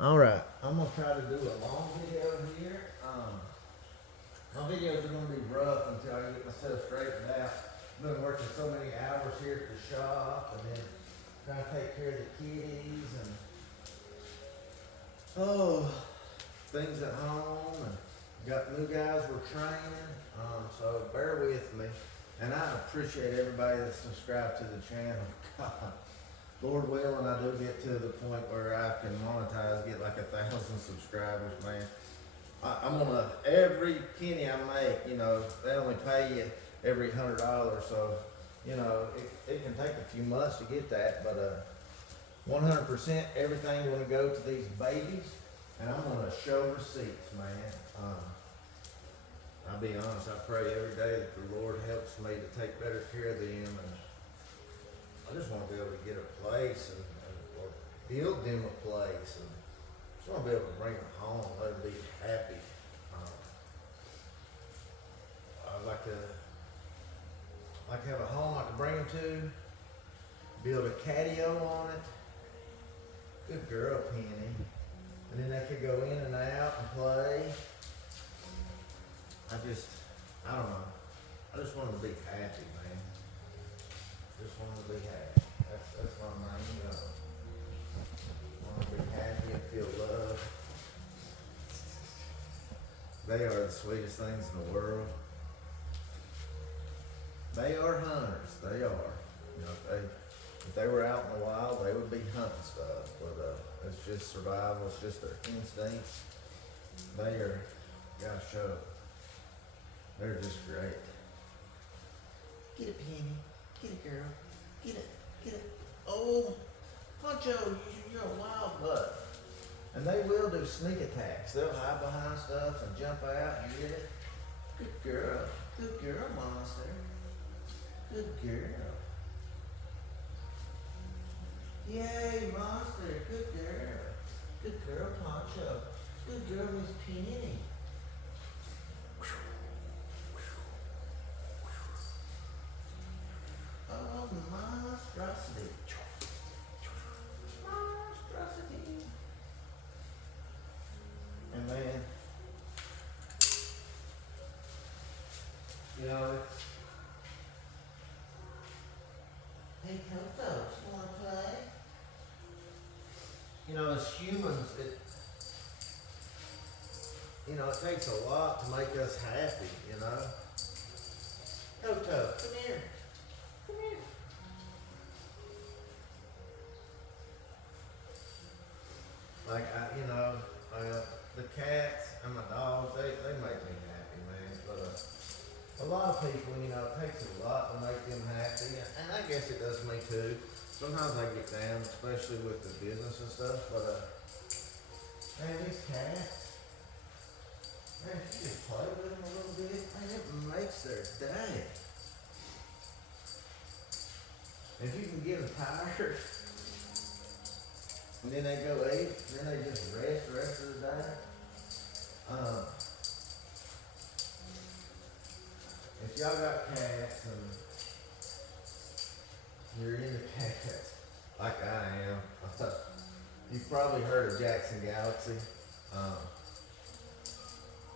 All right, I'm gonna try to do a long video here. My videos are gonna be rough until I get myself straightened out. I've been working so many hours here at the shop, and then trying to take care of the kitties and things at home, and got new guys we're training. So bear with me, and I appreciate everybody that's subscribed to the channel. God, Lord willing, I do get to the point where I can monetize, get like 1,000 subscribers, man. I'm gonna, every penny I make, they only pay you every $100, so, it can take a few months to get that, but 100% everything gonna go to these babies, and I'm gonna show receipts, man. I'll be honest, I pray every day that the Lord helps me to take better care of them, and I just want to be able to get a place or build them a place, and just want to be able to bring them home, let them be happy. I'd like to have a home I can bring them to, build a catio on it. Good girl, Penny. And then they could go in and out and play. I don't know. I just want them to be happy, man. Just want them to be happy. That's my main goal. Want them to be happy and feel love. They are the sweetest things in the world. They are hunters. They are. If they were out in the wild, they would be hunting stuff. But it's just survival. It's just their instincts. They are, gosh, they're just great. Get it, Penny. Get it, girl. Get it. Get it. Oh, Poncho, you're a wild buck. And they will do sneak attacks. They'll hide behind stuff and jump out. You get it? Good girl. Good girl, monster. Good girl. Yay, monster. Good girl. Good girl, Poncho. Good girl, Miss Penny. Oh, monstrosity. Monstrosity. And man, it's, hey, Coco, you wanna play? As humans, it takes a lot to make us happy, Toto, come here. Come here. Like, the cats and my dogs, they make me happy, man. But a lot of people, it takes a lot to make them happy. And I guess it does me too. Sometimes I get down, especially with the business and stuff. But, man, these cats, man, if you just play with them a little bit, man, it makes their day. If you can get them tired, and then they go eat, then they just rest the rest of the day. If y'all got cats and you're into cats, like I am, you've probably heard of Jackson Galaxy.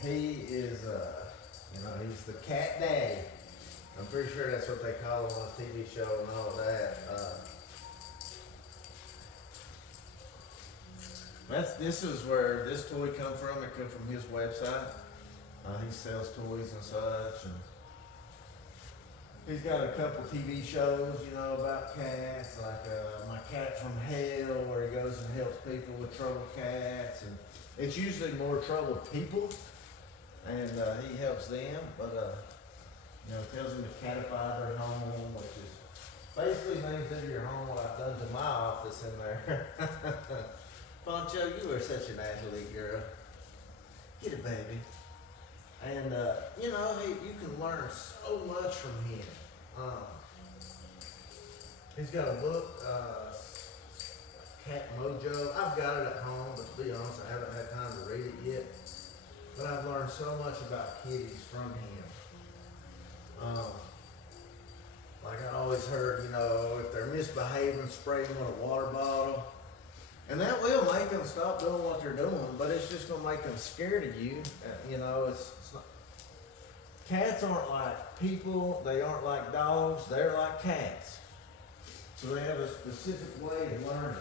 He is, he's the cat daddy. I'm pretty sure that's what they call him on a TV show and all of that. This is where this toy come from. It come from his website. He sells toys and such, and he's got a couple TV shows, about cats, like My Cat from Hell, where he goes and helps people with troubled cats, and it's usually more troubled people, and he helps them, but tells them to catify their home, which is basically things to do your home, what I've done to my office in there. Poncho, you are such an athlete, girl. Get it, baby. And, you can learn so much from him. He's got a book, Cat Mojo. I've got it at home, but to be honest, I haven't had time to read it yet. But I've learned so much about kitties from him. Like I always heard, if they're misbehaving, spray them with a water bottle. And that will make them stop doing what they're doing, but it's just gonna make them scared of you. You know, it's not, cats aren't like people, they aren't like dogs, they're like cats. So they have a specific way of learning.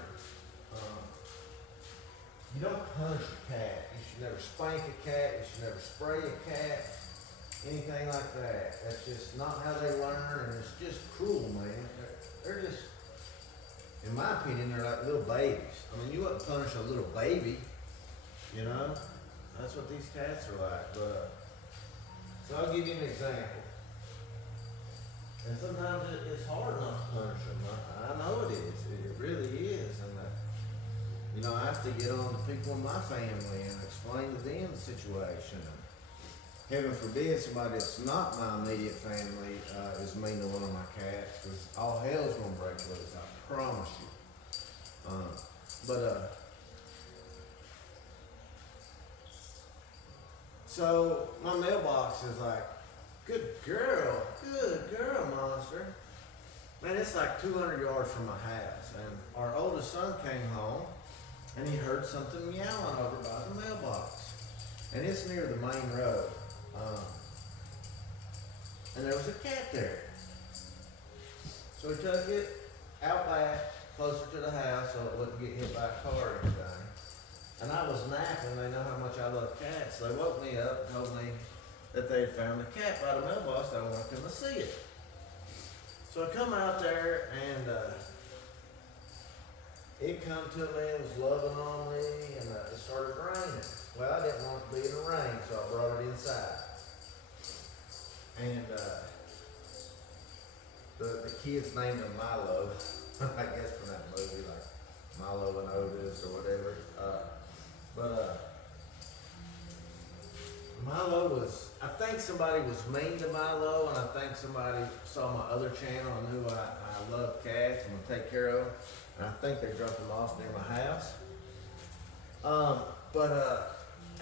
You don't punish a cat. You should never spank a cat. You should never spray a cat. Anything like that. That's just not how they learn, and it's just cruel, man. They're just, in my opinion, they're like little babies. I mean, you wouldn't punish a little baby, you know? That's what these cats are like. But so I'll give you an example. And sometimes it's hard not to punish them. I know it is. It really is. And you know, I have to get on the people in my family and explain to them the situation. Heaven forbid somebody that's not my immediate family is mean to one of my cats, because all hell's gonna break loose. I promise you. So my mailbox is like, good girl, monster. Man, it's like 200 yards from my house, and our oldest son came home. And he heard something meowing over by the mailbox. And it's near the main road. And there was a cat there. So he took it out back, closer to the house, so it wouldn't get hit by a car or anything. And I was napping. They know how much I love cats. They woke me up and told me that they had found the cat by the mailbox. I wanted them to see it. So I come out there, and it come to me and was loving on me, and it started raining. Well, I didn't want it to be in the rain, so I brought it inside. And the kids named him Milo, I guess from that movie, like Milo and Otis or whatever. Milo was, I think somebody was mean to Milo, and I think somebody saw my other channel and knew I love cats and would take care of them. And I think they dropped him off near my house.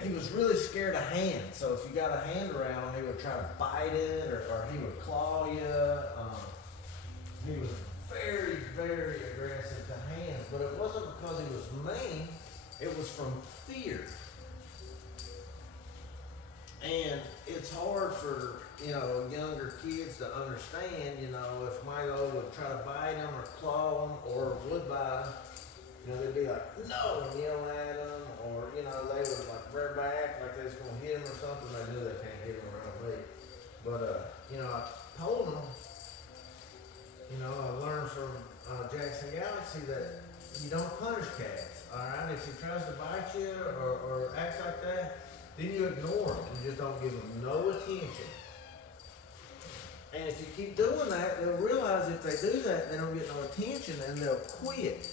He was really scared of hands. So if you got a hand around, he would try to bite it, or he would claw you. He was very, very aggressive to hands. But it wasn't because he was mean. It was from fear. And it's hard for, you know, younger kids to understand, you know, if Milo would try to bite him or claw him or would bite him, you know, they'd be like, no, and yell at him, or, you know, they would like rear back like they was going to hit him or something. They knew they can't hit him around me. But, you know, I told them, you know, I learned from Jackson Galaxy that you don't punish cats, all right? If he tries to bite you or acts like that, then you ignore them. You just don't give them no attention. And if you keep doing that, they'll realize if they do that, they don't get no attention, and they'll quit.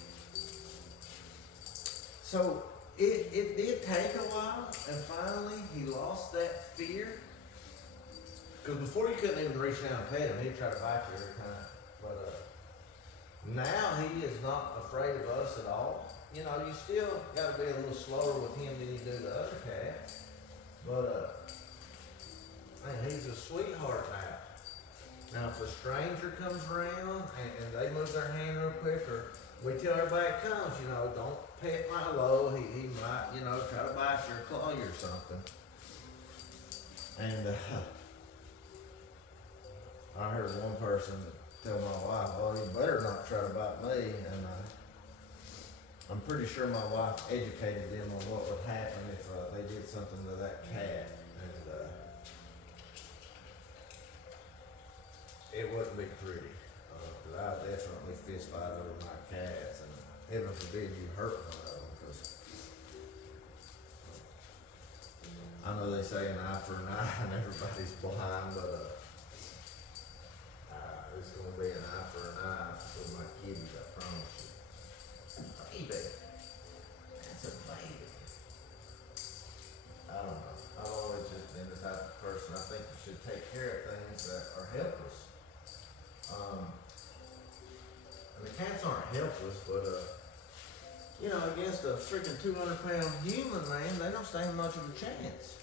So it did take a while, and finally he lost that fear. Because before you couldn't even reach down and pet him, he'd try to bite you every time. But now he is not afraid of us at all. You know, you still got to be a little slower with him than you do the other cats. But man, he's a sweetheart now. Now, if a stranger comes around and they move their hand real quick, or we tell everybody that comes, you know, don't pet Milo. He might, you know, try to bite you or claw you or something. And I heard one person tell my wife, "Oh, you better not try to bite me." And I'm pretty sure my wife educated them on what would happen if they did something to that cat. And it wouldn't be pretty. Because I definitely fist fight over my cats. And heaven forbid you hurt one of them. Because I know they say an eye for an eye and everybody's blind, but it's going to be an eye for an eye with my kitties, I promise you. Baby. That's a baby. I don't know. I've always just been the type of person, I think you should take care of things that are helpless. And the cats aren't helpless, but you know, against a freaking 200-pound human, man, they don't stand much of a chance.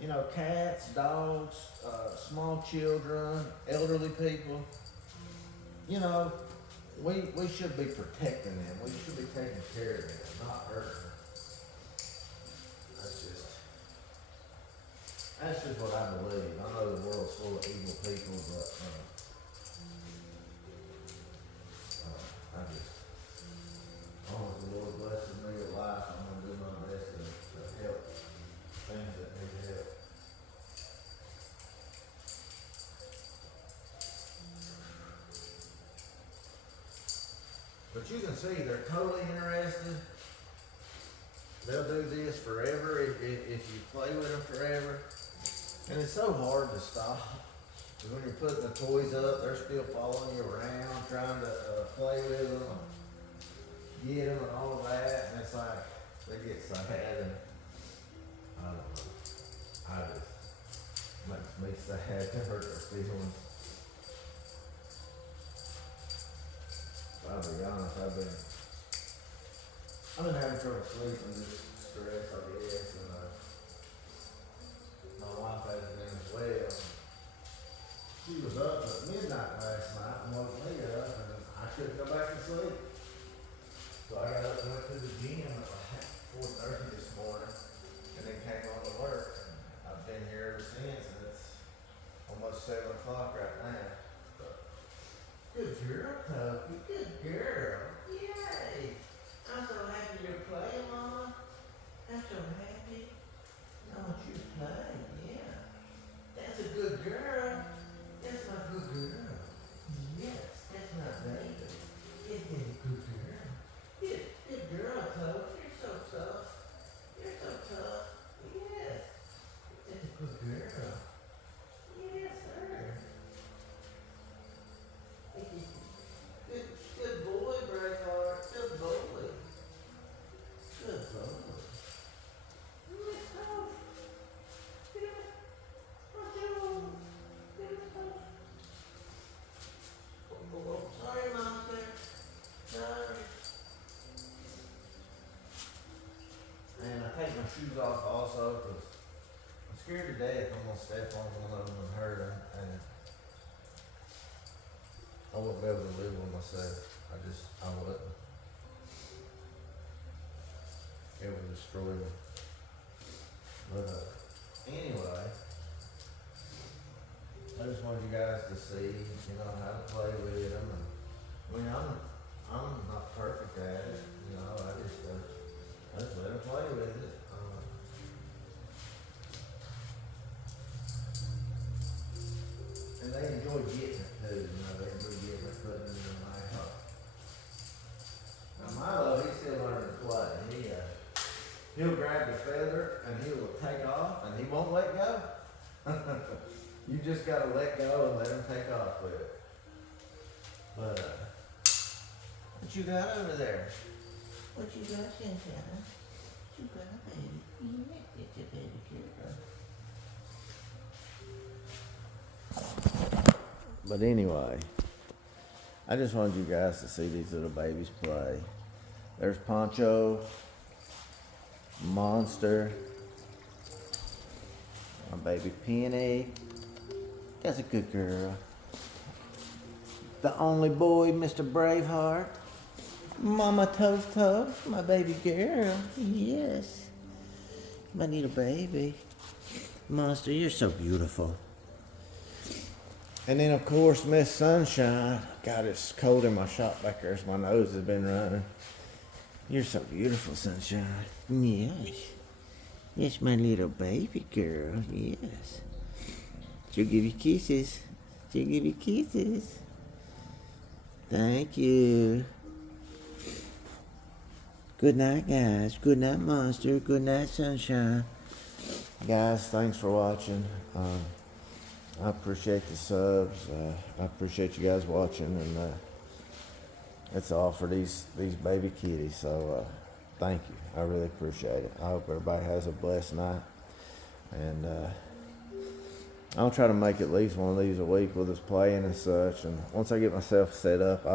You know, cats, dogs, small children, elderly people, you know, we should be protecting them. We should be taking care of them, not hurting them. That's just what I believe. I know the world's full of evil people, but I just, as long as the Lord blesses me with life, I'm gonna do my best to help things that need help. But you can see they're totally interested. They'll do this forever if you play with them forever. And it's so hard to stop. Because when you're putting the toys up, they're still following you around, trying to play with them, get them and all of that. And it's like, they get sad and I don't know. Makes me sad to hurt their feelings. I'll be honest, I've been having trouble sleeping, just stress, I guess, and my wife has been as well. She was up at midnight last night and woke me up, and I couldn't go back to sleep. So I got up and went to the gym at like 4:30 this morning, and then came on to work. And I've been here ever since, and it's almost 7 o'clock right now. Good girl, Toby. Good girl. Yay! I'm so happy you're playing, Mama. I'm so happy. I want you to play, yeah. That's a good girl. That's my good girl. Yes, that's my baby. Isn't it a good girl? Good girl, Toby. You're so tough. You're so tough. Yes. That's a good girl. Yes, sir. Good boy, Braveheart. Good boy. Good boy. Let's go. Sorry, Monster. Sorry. And I take my shoes off also because I'm scared to death I'm going to step on one of them and hurt them. And I wouldn't be able to live with myself. I wouldn't. It would destroy me. But anyway, I just want you guys to see, how to play with them. And, I'm not perfect at it. I just let them play with it. And they enjoy getting it too. They enjoy getting it, putting it in their mouth. Now Milo, he's still learning to play. He'll grab the feather and he will take off and he won't let go. You just gotta let go and let him take off with it. But what you got over there? What you got, Santana? What you got, baby? It's a baby girl. But anyway, I just wanted you guys to see these little babies play. There's Poncho, Monster, my baby Penny. That's a good girl. The only boy, Mr. Braveheart. Mama Toast, my baby girl. Yes. My little baby. Monster, you're so beautiful. And then, of course, Miss Sunshine. God, it's cold in my shop back there as my nose has been running. You're so beautiful, Sunshine. Yes. Yes, my little baby girl. Yes. She'll give you kisses. She'll give you kisses. Thank you. Good night, guys. Good night, Monster. Good night, Sunshine. Guys, thanks for watching. I appreciate the subs. I appreciate you guys watching, and it's all for these baby kitties. So thank you. I really appreciate it. I hope everybody has a blessed night, and I'll try to make at least one of these a week with us playing and such. And once I get myself set up,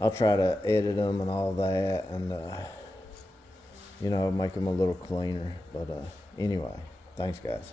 I'll try to edit them and all that, and make them a little cleaner. But anyway, thanks, guys.